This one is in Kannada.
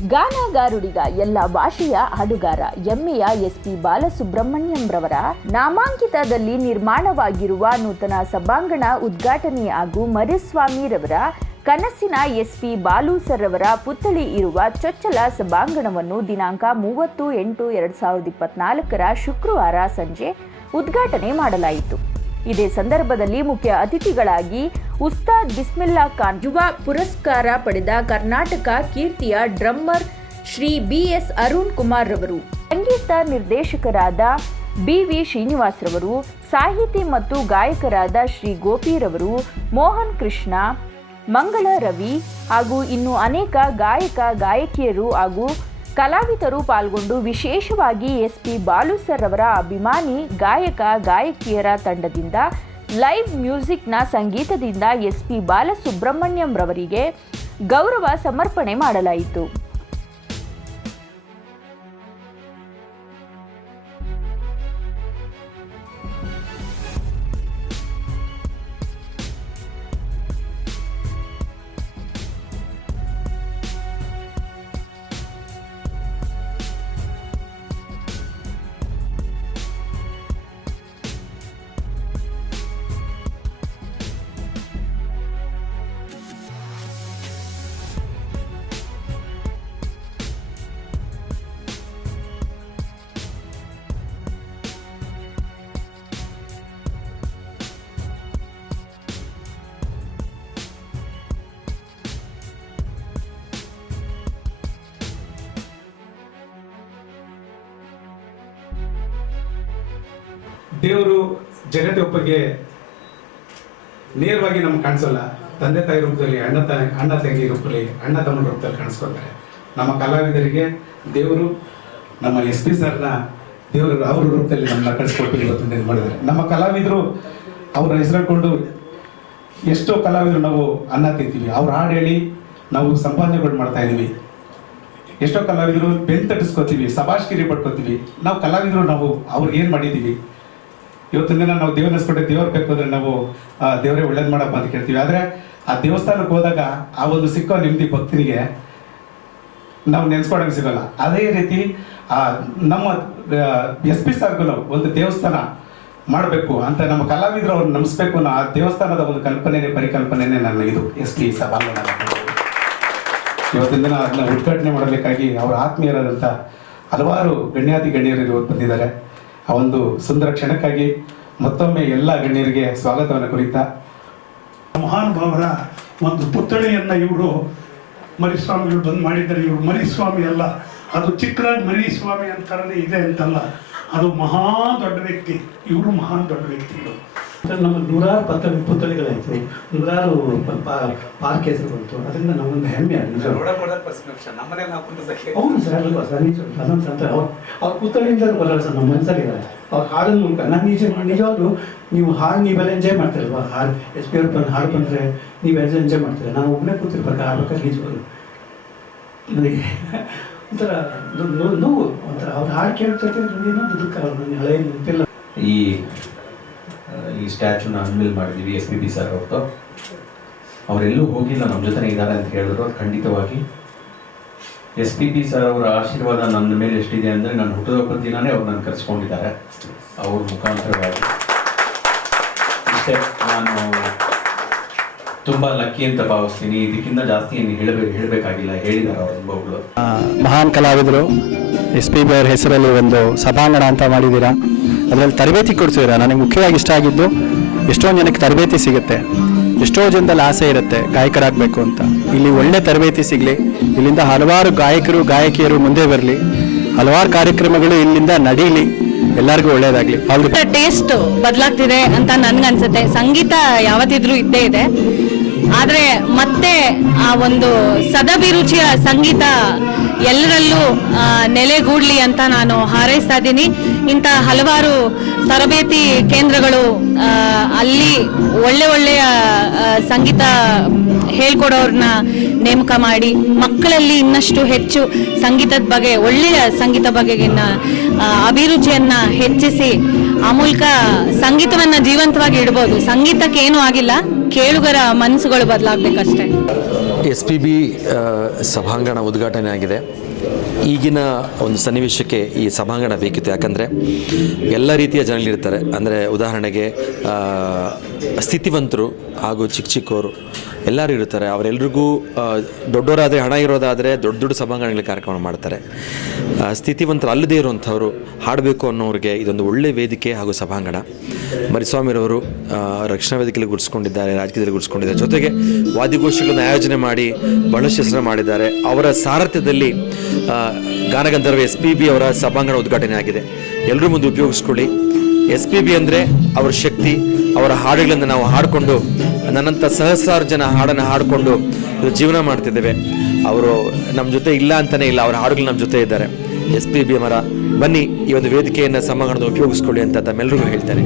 ಗಾನಗಾರುಡಿಗ ಎಲ್ಲ ಭಾಷೆಯ ಹಾಡುಗಾರ ಹೆಮ್ಮೆಯ ಎಸ್ಪಿ ಬಾಲಸುಬ್ರಹ್ಮಣ್ಯಂ ರವರ ನಾಮಾಂಕಿತದಲ್ಲಿ ನಿರ್ಮಾಣವಾಗಿರುವ ನೂತನ ಸಭಾಂಗಣ ಉದ್ಘಾಟನೆ ಹಾಗೂ ಮರಿಸ್ವಾಮಿ ರವರ ಕನಸಿನ ಎಸ್ಪಿ ಬಾಲು ಸರ್ ರವರ ಪುತ್ಥಳಿ ಇರುವ ಚೊಚ್ಚಲ ಸಭಾಂಗಣವನ್ನು ದಿನಾಂಕ 30/8/2024 ಶುಕ್ರವಾರ ಸಂಜೆ ಉದ್ಘಾಟನೆ ಮಾಡಲಾಯಿತು. ಇದೇ ಸಂದರ್ಭದಲ್ಲಿ ಮುಖ್ಯ ಅತಿಥಿಗಳಾಗಿ ಉಸ್ತಾದ್ ಬಿಸ್ಮಿಲ್ಲಾ ಖಾನ್ ಯುವ ಪುರಸ್ಕಾರ ಪಡೆದ ಕರ್ನಾಟಕ ಕೀರ್ತಿಯ ಡ್ರಮ್ಮರ್ ಶ್ರೀ BS ಅರುಣ್ ಕುಮಾರ್ ರವರು, ಸಂಗೀತ ನಿರ್ದೇಶಕರಾದ BV ಶ್ರೀನಿವಾಸ್ ರವರು, ಸಾಹಿತಿ ಮತ್ತು ಗಾಯಕರಾದ ಶ್ರೀ ಗೋಪಿರವರು, ಮೋಹನ್ ಕೃಷ್ಣ, ಮಂಗಳ ರವಿ ಹಾಗೂ ಇನ್ನು ಅನೇಕ ಗಾಯಕ ಗಾಯಕಿಯರು ಹಾಗೂ ಕಲಾವಿದರು ಪಾಲ್ಗೊಂಡು ವಿಶೇಷವಾಗಿ ಎಸ್ಪಿ ಬಾಲು ಸರ್ ಅವರ ಅಭಿಮಾನಿ ಗಾಯಕ ಗಾಯಕಿಯರ ತಂಡದಿಂದ ಲೈವ್ ಮ್ಯೂಸಿಕ್ನ ಸಂಗೀತದಿಂದ ಎಸ್ಪಿ ಬಾಲಸುಬ್ರಹ್ಮಣ್ಯಂ ರವರಿಗೆ ಗೌರವ ಸಮರ್ಪಣೆ ಮಾಡಲಾಯಿತು. ದೇವರು ಜಗತ್ತೊಬ್ಬಗೆ ನೇರವಾಗಿ ನಮ್ಗೆ ಕಾಣಿಸಲ್ಲ. ತಂದೆ ತಾಯಿ ರೂಪದಲ್ಲಿ, ಅಣ್ಣ ತಂಗಿ ರೂಪದಲ್ಲಿ, ಅಣ್ಣ ತಮ್ಮನ ರೂಪದಲ್ಲಿ ಕಾಣಿಸ್ಕೊಳ್ತಾರೆ. ನಮ್ಮ ಕಲಾವಿದರಿಗೆ ದೇವರು ನಮ್ಮ SP ಸರ್ನ ದೇವರು ಅವ್ರ ರೂಪದಲ್ಲಿ ನಮ್ಮನ್ನ ಕಳಿಸ್ಕೊಟ್ಟು ಇವತ್ತು ಮಾಡಿದ್ದಾರೆ. ನಮ್ಮ ಕಲಾವಿದರು ಅವ್ರ ಹೆಸರುಕೊಂಡು ಎಷ್ಟೋ ಕಲಾವಿದರು ನಾವು ಅನ್ನ ತಿಂತೀವಿ, ಅವ್ರ ಹಾಡು ಹೇಳಿ ನಾವು ಸಂಪಾದನೆಗಳು ಮಾಡ್ತಾ ಇದೀವಿ. ಎಷ್ಟೋ ಕಲಾವಿದರು ಬೆನ್ ತಟ್ಟಿಸ್ಕೋತೀವಿ, ಸಭಾಷ್ಕಿರಿ ಪಡ್ಕೋತೀವಿ. ನಾವು ಕಲಾವಿದರು ನಾವು ಅವ್ರಿಗೆ ಏನು ಮಾಡಿದ್ದೀವಿ? ಇವತ್ತಿನ ದಿನ ನಾವು ದೇವ್ರ ನೆನೆಸ್ಕೊಂಡೆ ದೇವ್ರು ಬೇಕು ಅಂದರೆ ನಾವು ದೇವರೇ ಒಳ್ಳೇದು ಮಾಡಪ್ಪ ಅಂತ ಕೇಳ್ತೀವಿ. ಆದರೆ ಆ ದೇವಸ್ಥಾನಕ್ಕೆ ಹೋದಾಗ ಆ ಒಂದು ಸಿಕ್ಕೋ ನೆಮ್ಮದಿ ಭಕ್ತನಿಗೆ ನಾವು ನೆನೆಸ್ಕೊಳಕ್ಕೆ ಸಿಗಲ್ಲ. ಅದೇ ರೀತಿ ನಮ್ಮ SP ಸರ್ಗೂ ಒಂದು ದೇವಸ್ಥಾನ ಮಾಡಬೇಕು ಅಂತ ನಮ್ಮ ಕಲಾವಿದರು ಅವ್ರು ನಂಬಿಸ್ಬೇಕು ಅನ್ನೋ ಆ ದೇವಸ್ಥಾನದ ಒಂದು ಪರಿಕಲ್ಪನೆನೇ ನನ್ನ ಇದು SP ಸಭಾಂಗಣ. ಇವತ್ತಿನ ದಿನ ಅದನ್ನ ಉದ್ಘಾಟನೆ ಮಾಡಬೇಕಾಗಿ ಅವರ ಆತ್ಮೀಯರಾದಂಥ ಹಲವಾರು ಗಣ್ಯರು ಇವತ್ತು ಬಂದಿದ್ದಾರೆ. ಆ ಒಂದು ಸುಂದರ ಕ್ಷಣಕ್ಕಾಗಿ ಮತ್ತೊಮ್ಮೆ ಎಲ್ಲ ಗಣ್ಯರಿಗೆ ಸ್ವಾಗತವನ್ನು ಕುರಿತಾ ಮಹಾನುಭಾವರ ಒಂದು ಪುತ್ಥಳಿಯನ್ನು ಇವರು ಮರಿಸ್ವಾಮಿಗಳು ಬಂದು ಮಾಡಿದ್ದಾರೆ. ಇವರು ಮರಿಸ್ವಾಮಿ ಅಲ್ಲ, ಅದು ಚಿಕ್ಕದಾಗಿ ಮರಿಸ್ವಾಮಿ ಅಂತಾರನೇ ಇದೆ ಅಂತಲ್ಲ, ಅದು ಮಹಾ ದೊಡ್ಡ ವ್ಯಕ್ತಿ. ಇವರು ಮಹಾನ್ ದೊಡ್ಡ ವ್ಯಕ್ತಿಗಳು. ನಮ್ಮ ನೂರಾರು ಪುತ್ಥಳಿಗಳಾಯಿತು, ನೂರಾರು ಪಾರ್ಕ್ ಹೆಸರು ಬಂತು. ಅದರಿಂದ ನಮಗೊಂದು ಹೆಮ್ಮೆ ಆಗಿದೆ. ಹೌದು ಸರ್, ಅಲ್ವಾ ಸರ್, ಅದೊಂದು ಸಂತ ಅವ್ರ ಪುತ್ಥಳಿಯಿಂದ ಬರಲ್ಲ ಸರ್, ನಮ್ಮ ಮನಸ್ಸಲ್ಲಿದ್ದಾರೆ. ಅವ್ರ ಹಾಡಿನ ಮೂಲಕ ನಾನು ನಿಜವಾಗ್ಲೂ ನೀವು ಹಾಡು ನೀವೆಲ್ಲ ಎಂಜಾಯ್ ಮಾಡ್ತೀರಲ್ವಾ? ಹಾಡು SP ಅವ್ರು ಬಂದು ಹಾಡು ಬಂದರೆ ನೀವೆಲ್ಲ ಎಂಜಾಯ್ ಮಾಡ್ತೀರ. ನಾನು ಒಬ್ಬನೇ ಕೂತಿರ್ಬೇಕು ಹಾಡ್ಬೇಕಾದ್ರೆ ನಿಜವಾಗ್ಲು ನನಗೆ ಒಂಥರ ನೋವು, ಒಂಥರ ಅವ್ರ ಹಾಡು ಕೇಳ್ತಿರ್ತೀವಿ, ಏನೊಂದು ದುಃಖ. ನನಗೆ ಹಳೆಯ ನೆನಪಿಲ್ಲ. ಈ ಸ್ಟ್ಯಾಚುನ ಅನ್ಮೇಲ್ ಮಾಡಿದ್ದೀವಿ SPB ಸರ್ ಅವ್ರದ್ದು. ಅವರೆಲ್ಲೂ ಹೋಗಿಲ್ಲ, ನಮ್ಮ ಜೊತೆ ಇದ್ದಾರೆ ಅಂತ ಹೇಳಿದ್ರು. ಖಂಡಿತವಾಗಿ SPB ಸರ್ ಅವರ ಆಶೀರ್ವಾದ ನನ್ನ ಮೇಲೆ ಎಷ್ಟಿದೆ ಅಂದರೆ, ನಾನು ಹುಟ್ಟುಹಬ್ಬದ ದಿನಾನೇ ಅವ್ರು ನನ್ನ ಕರೆಸ್ಕೊಂಡಿದ್ದಾರೆ. ಅವ್ರ ಮುಖಾಂತರವಾಗಿ ಇಷ್ಟೇ, ನಾನು ತುಂಬ ಲಕ್ಕಿ ಅಂತ ಭಾವಿಸ್ತೀನಿ. ಇದಕ್ಕಿಂತ ಜಾಸ್ತಿ ಏನು ಹೇಳಬೇಕಾಗಿಲ್ಲ, ಹೇಳಿದ್ದಾರೆ ಅವ್ರ ಅನುಭವಗಳು. ಮಹಾನ್ ಕಲಾವಿದರು SPB ಅವ್ರ ಹೆಸರಲ್ಲಿ ಒಂದು ಸಭಾಂಗಣ ಅಂತ ಮಾಡಿದ್ದೀರಾ. ಅದರಲ್ಲಿ ತರಬೇತಿ ಕೊಡ್ತಿದ್ದೀರಾ. ನನಗೆ ಮುಖ್ಯವಾಗಿ ಇಷ್ಟ ಆಗಿದ್ದು, ಎಷ್ಟೊಂದು ಜನಕ್ಕೆ ತರಬೇತಿ ಸಿಗುತ್ತೆ. ಎಷ್ಟೋ ಜನದಲ್ಲಿ ಆಸೆ ಇರುತ್ತೆ ಗಾಯಕರಾಗಬೇಕು ಅಂತ. ಇಲ್ಲಿ ಒಳ್ಳೆ ತರಬೇತಿ ಸಿಗಲಿ, ಇಲ್ಲಿಂದ ಹಲವಾರು ಗಾಯಕರು ಗಾಯಕಿಯರು ಮುಂದೆ ಬರಲಿ, ಹಲವಾರು ಕಾರ್ಯಕ್ರಮಗಳು ಇಲ್ಲಿಂದ ನಡೀಲಿ, ಎಲ್ಲರಿಗೂ ಒಳ್ಳೇದಾಗಲಿ. ಟೇಸ್ಟ್ ಬದಲಾಗ್ತಿದೆ ಅಂತ ನನ್ಗನ್ಸುತ್ತೆ. ಸಂಗೀತ ಯಾವತ್ತಿದ್ರೂ ಇದ್ದೇ ಇದೆ, ಆದರೆ ಮತ್ತೆ ಆ ಒಂದು ಸದಭಿರುಚಿಯ ಸಂಗೀತ ಎಲ್ಲರಲ್ಲೂ ನೆಲೆಗೂಡ್ಲಿ ಅಂತ ನಾನು ಹಾರೈಸ್ತಾ ಇದ್ದೀನಿ. ಇಂಥ ಹಲವಾರು ತರಬೇತಿ ಕೇಂದ್ರಗಳು ಅಲ್ಲಿ ಒಳ್ಳೆಯ ಸಂಗೀತ ಹೇಳ್ಕೊಡೋರನ್ನ ನೇಮಕ ಮಾಡಿ ಮಕ್ಕಳಲ್ಲಿ ಇನ್ನಷ್ಟು ಹೆಚ್ಚು ಸಂಗೀತದ ಬಗ್ಗೆ, ಒಳ್ಳೆಯ ಸಂಗೀತ ಬಗೆಗಿನ ಅಭಿರುಚಿಯನ್ನ ಹೆಚ್ಚಿಸಿ ಆ ಮೂಲಕ ಸಂಗೀತವನ್ನ ಜೀವಂತವಾಗಿ ಇಡಬಹುದು. ಸಂಗೀತಕ್ಕೆ ಏನೂ ಆಗಿಲ್ಲ, ಕೇಳುಗರ ಮನಸ್ಸುಗಳು ಬದಲಾಗಬೇಕಷ್ಟೇ. SPB ಸಭಾಂಗಣ ಉದ್ಘಾಟನೆ ಆಗಿದೆ. ಈಗಿನ ಒಂದು ಸನ್ನಿವೇಶಕ್ಕೆ ಈ ಸಭಾಂಗಣ ಬೇಕಿತ್ತು. ಯಾಕಂದರೆ ಎಲ್ಲ ರೀತಿಯ ಜನಗಳಿರ್ತಾರೆ. ಅಂದರೆ ಉದಾಹರಣೆಗೆ ಸ್ಥಿತಿವಂತರು ಹಾಗೂ ಚಿಕ್ಕವರು ಎಲ್ಲರೂ ಇರ್ತಾರೆ. ಅವರೆಲ್ಲರಿಗೂ ದೊಡ್ಡವರಾದರೆ, ಹಣ ಇರೋದಾದರೆ ದೊಡ್ಡ ದೊಡ್ಡ ಸಭಾಂಗಣಗಳಲ್ಲಿ ಕಾರ್ಯಕ್ರಮ ಮಾಡ್ತಾರೆ. ಸ್ಥಿತಿವಂತರು ಅಲ್ಲದೇ ಇರುವಂಥವ್ರು ಹಾಡಬೇಕು ಅನ್ನೋರಿಗೆ ಇದೊಂದು ಒಳ್ಳೆಯ ವೇದಿಕೆ ಹಾಗೂ ಸಭಾಂಗಣ. ಮರಿಸ್ವಾಮಿರವರು ರಕ್ಷಣಾ ವೇದಿಕೆಯಲ್ಲಿ ಗುರುಸ್ಕೊಂಡಿದ್ದಾರೆ, ರಾಜಕೀಯದಲ್ಲಿ ಗುರುಸ್ಕೊಂಡಿದ್ದಾರೆ. ಜೊತೆಗೆ ವಾದ್ಯಗೋಷ್ಠಿಗಳನ್ನು ಆಯೋಜನೆ ಮಾಡಿ ಬಹಳಷ್ಟು ಹೆಸರು ಮಾಡಿದ್ದಾರೆ. ಅವರ ಸಾರಥ್ಯದಲ್ಲಿ ಗಾನಗಂಧರ್ವ SPB ಅವರ ಸಭಾಂಗಣ ಉದ್ಘಾಟನೆ ಆಗಿದೆ. ಎಲ್ಲರೂ ಮುಂದೆ ಉಪಯೋಗಿಸ್ಕೊಳ್ಳಿ. SPB ಅಂದರೆ ಅವರ ಶಕ್ತಿ, ಅವರ ಹಾಡುಗಳನ್ನು ನಾವು ಹಾಡಿಕೊಂಡು, ನನ್ನಂಥ ಸಹಸ್ರಾರು ಜನ ಹಾಡನ್ನು ಹಾಡಿಕೊಂಡು ಜೀವನ ಮಾಡ್ತಿದ್ದೇವೆ. ಅವರು ನಮ್ಮ ಜೊತೆ ಇಲ್ಲ ಅಂತಲೇ ಇಲ್ಲ, ಅವರ ಹಾಡುಗಳು ನಮ್ಮ ಜೊತೆ ಇದ್ದಾರೆ. SPB ಅವರ ಬನ್ನಿ ಈ ಒಂದು ವೇದಿಕೆಯನ್ನು ಸಭಾಂಗಣದ ಉಪಯೋಗಿಸ್ಕೊಳ್ಳಿ ಅಂತ ತಮ್ಮೆಲ್ಲರಿಗೂ ಹೇಳ್ತೇನೆ.